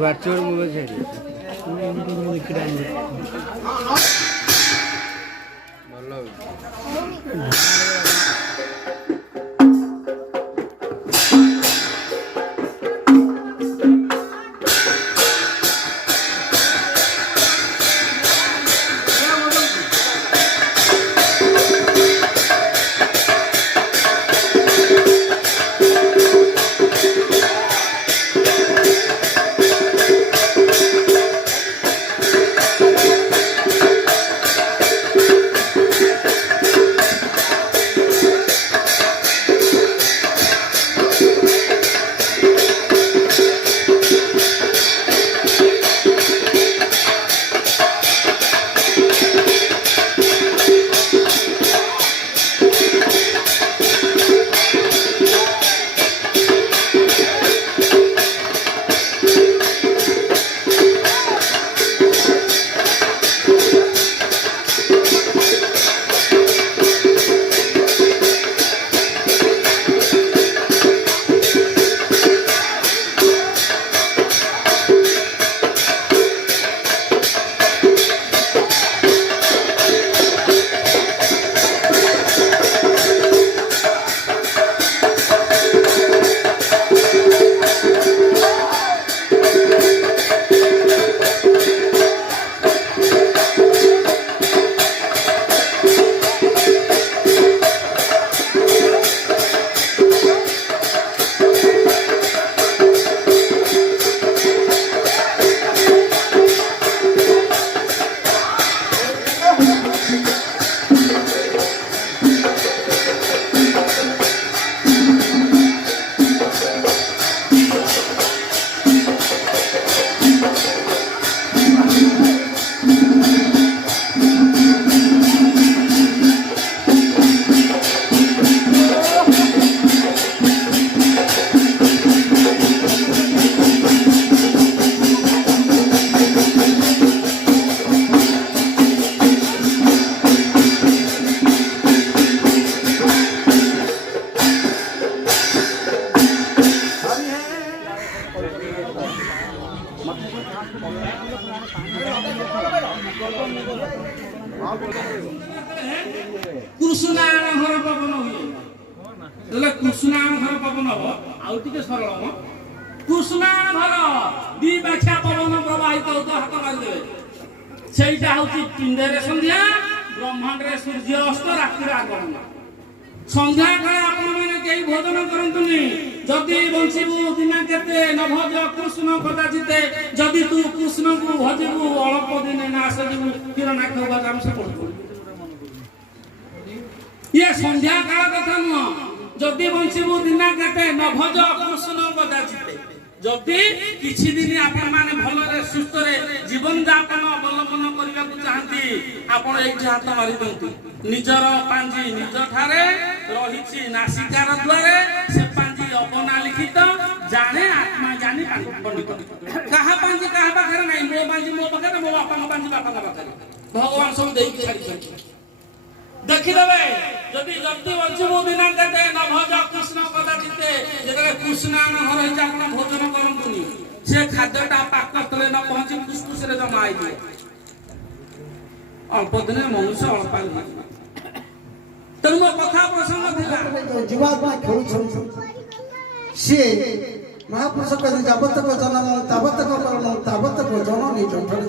WhatsApp mobile कृष्णायण घर पवन हुए कृष्णायण घर पवन हम आउ टे सरल हम कृष्णायण घर दी व्याख्या पवन प्रवाहित होता हाथ मारिदे से हूँ पिंडे संध्या ब्रह्मांड सूर्य अस्त रातिर आगमन संध्या काले आपण मैंने कई भोजन करतुनि जदि बंशीबू दिना केते न भज कृष्ण कदाचिते जदि तू कृष्ण को भजबू अल्प दिन नाश जीवु किरण आखम से पड़ू ये संध्या काल कथा नुह जदि बंशीबू दिना केते न भज कृष्ण कदाचिते जदि किछि दिन आपण माने भलरे सुस्थरे जीवन यापन अवलंबन करबा को चाहती आपण एठी हाथ मारि दंतु निजर पांजी निज ठारे रहिछि नासिकार द्वारे से पांजी अपना लिखित जाने आत्मा जानी पंडित कहा पांजी कहा पाखरे नहीं मो पांजी मो पाखरे मो बापा पांजी बापा पाखरे भगवान सब देई छाड़ी छाड़ी देखि देबे जदि जति वंशबो बिना देते न भज कृष्ण कदाचिते जेतले कृष्णान घर होई आपण भोजन करंतुनी से खाद्यटा पाक तले न पहुंची फुसफुस रे जमा आइ दिए अल्प दिन मनुष्य अल्प तेणु मो कथा प्रसंग थिला जीवात्मा खेलु सी महापुरुष कहते जाबतक जन्म ताबतक कर्म ताबतक जननी जठरे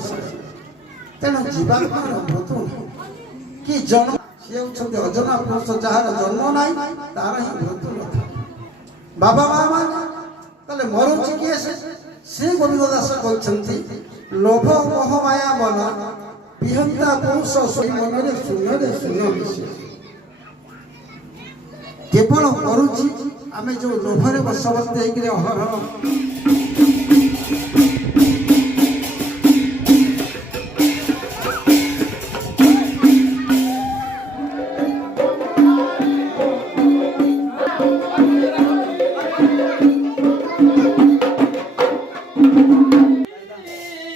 तेणु जीवात्मा भूत कि जन्म सी होती अजना पुरुष जार जन्म नाई तार ही भूत नथा बाबा माँ कहले मरुची किए से गोविंद दास कहते लोभ मोह माया मन विहंता पुरुष सोई मन शून्य मिशे केवल मरुची आम जो लोभरे बसवर्त अहरह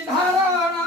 धारणा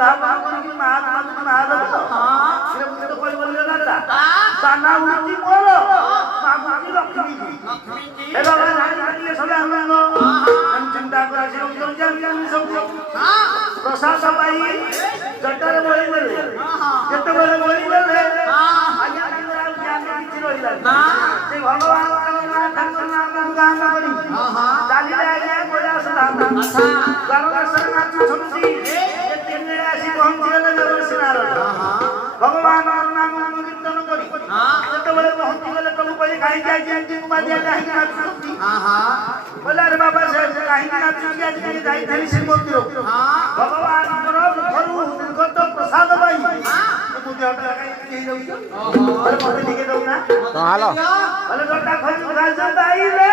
ଭାବନା କରିକି ମା ଦେବ ସେ ମୁଁ ତ କହିବନି ନା ଦାନା ଉଠି ମୋର ମାଗୁଛି ଲକ୍ଷ୍ମୀ ଏ ବାବା ଜାଣିପାରିଲେ ସଦା ଆନନ୍ଦ ଚିନ୍ତା କରାଯିବ ସବୁ ପ୍ରସାଦ ପାଇ ଜଟାରେ ବଳି ଦେଲେ ଯେତେବେଳେ ବଳି ଦେଲେ ଆଜ୍ଞା କିଛି ରହିଲା ସେ ଭଗବାନ ଚାଲିଲେ ଆଜ୍ଞା କୈଳାସ ଧାମ ଦ୍ୱାରକାଶରେ ନାଚୁଛନ୍ତି ଆସି ପହଞ୍ଚିଗଲେ ଭଗବାନ ନାମ କୀର୍ତ୍ତନ କରି ଯେତେବେଳେ ପହଞ୍ଚିଗଲେ ପ୍ରଭୁ କହିଲେ କାହିଁକି ଆଜି ଏମିତି ମାଦିଆ କାହିଁକି ନାଚୁଛନ୍ତି କହିଲେ ଆରେ ବାବା ସେ କାହିଁକି ନାଚୁଛନ୍ତି ଆଜି କାଲି ଯାଇଥିଲି ଶ୍ରୀମନ୍ଦିର ଭଗବାନଙ୍କର ମୁଖରୁ ନିର୍ଗତ ପ୍ରସାଦ ପାଇ ମୁଁ ଦେହଟା ହେଇଯାଉଛି ମତେ ଟିକେ ଦଉନା କହିଲେ ଜଟା ଖୋଲି ପାଇଲେ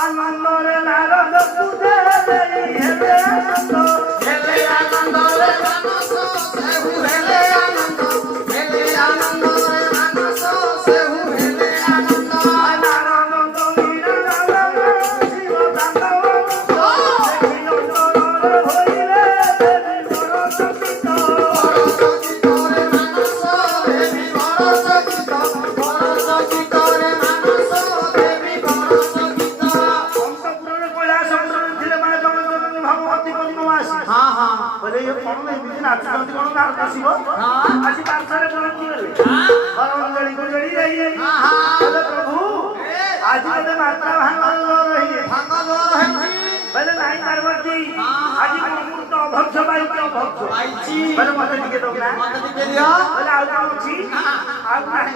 ଆନନ୍ଦରେ ନାରଦ ପୂଜା ହେଲେ ଆନନ୍ଦ ହେଲେ ଆନନ୍ଦରେ ମାନସ ସେହୁ ହେଲେ ଆନନ୍ଦ ହେଲେ ଆନନ୍ଦରେ ମାନସ ସେହୁ ହେଲେ ଆନନ୍ଦ ନାରଦ ଶିବ ତାଣ୍ଡବ ଦେଖିଲ ତୋର ହୋଇଲେ ଦେବୀ ବର ସଚିତରେ ମାନସ ଦେବୀ ବର ସଚିତରେ ମାନସ ଦେବୀ ବର ସଚିତ ଅନ୍ତପୁରରେ କୈଳାସ ଥିଲେ ମାନେ ଜଗନ୍ନାଥ ଭଗବତୀ ପଦ୍ମବାସୀ କହିଲେ ଇଏ କଣ ଏମିତି ନାଚୁଛନ୍ତି କଣ ନାରଦ ଶିବ ଆସି ପାଖରେ ପହଞ୍ଚିଗଲେ ଅଞ୍ଜଳି କୁଞ୍ଜଳି କହିଲେ ପ୍ରଭୁ ଆଜି ଗୋଟେ ମାତ୍ରା ଭାଙ୍ଗର ରହିଲେ କହିଲେ ନାଇଁ ପାର୍ବତୀ ଆଜି ଅମୃତ ଅଭକ୍ଷ ପାଇଛି ଅଭକ୍ଷ କହିଲେ ମତେ ଟିକେ ଦଉନା କହିଲେ ଆଉ କଣ ଅଛି ଆଉ ନାହିଁ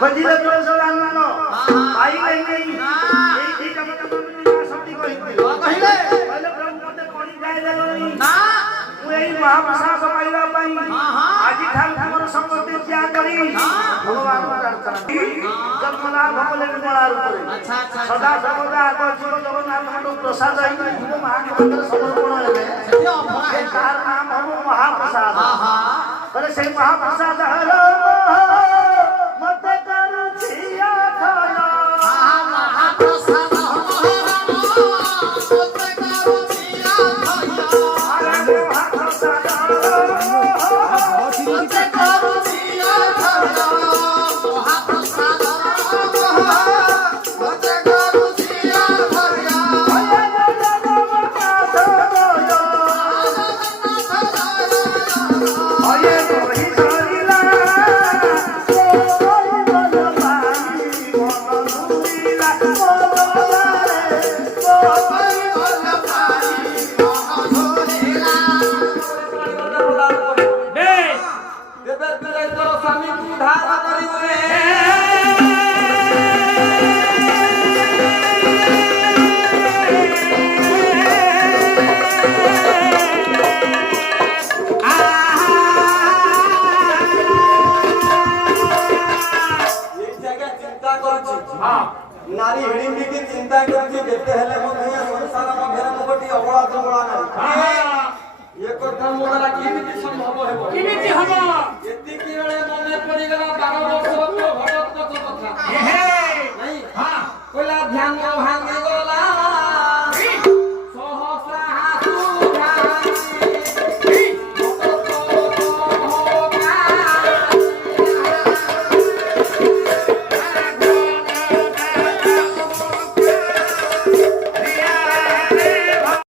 ଖୋଜିଲେ ତୁଳସୀ ଆନନ୍ଦ ପାଇଲେ ନେଇ ଏଇ କହିଲେ ପ୍ରଭୁ ମତେ କଣି ଖାଇଦେଲଣି ମୁଁ ଏଇ ମହାପ୍ରସାଦ ପାଇବା ପାଇଁ ଆଜି ଠାରୁ ତୁମର ସମ୍ପତ୍ତି ତ୍ୟାଗ କରି ଭଗବାନଙ୍କୁ ପ୍ରାର୍ଥନା ଜନ୍ମଲାଭ କଲେ ବିମଳା ରୂପରେ ସଦା ସର୍ବଦା ଆଗ ଜୀବ ଜଗନ୍ନାଥଙ୍କ ପ୍ରସାଦ ହେଇଯିବ ମାଙ୍କ ପାଖରେ ସମର୍ପଣ ହେଲେ ତାର ନାମ ହବ ମହାପ୍ରସାଦ କହିଲେ ସେଇ ମହାପ୍ରସାଦ ହଲ ମତେ କରୁଛି ଅଥୟ ମହାପ୍ରସାଦ नारी हिड़ी की चिंता करती जेते हेले मधे संसार मधे मोटी अबळा जबळा नाही एक कथा मोला किमिति संभव हेबो किमिति हबो एति की बेले मने पड़ी गला 12 वर्ष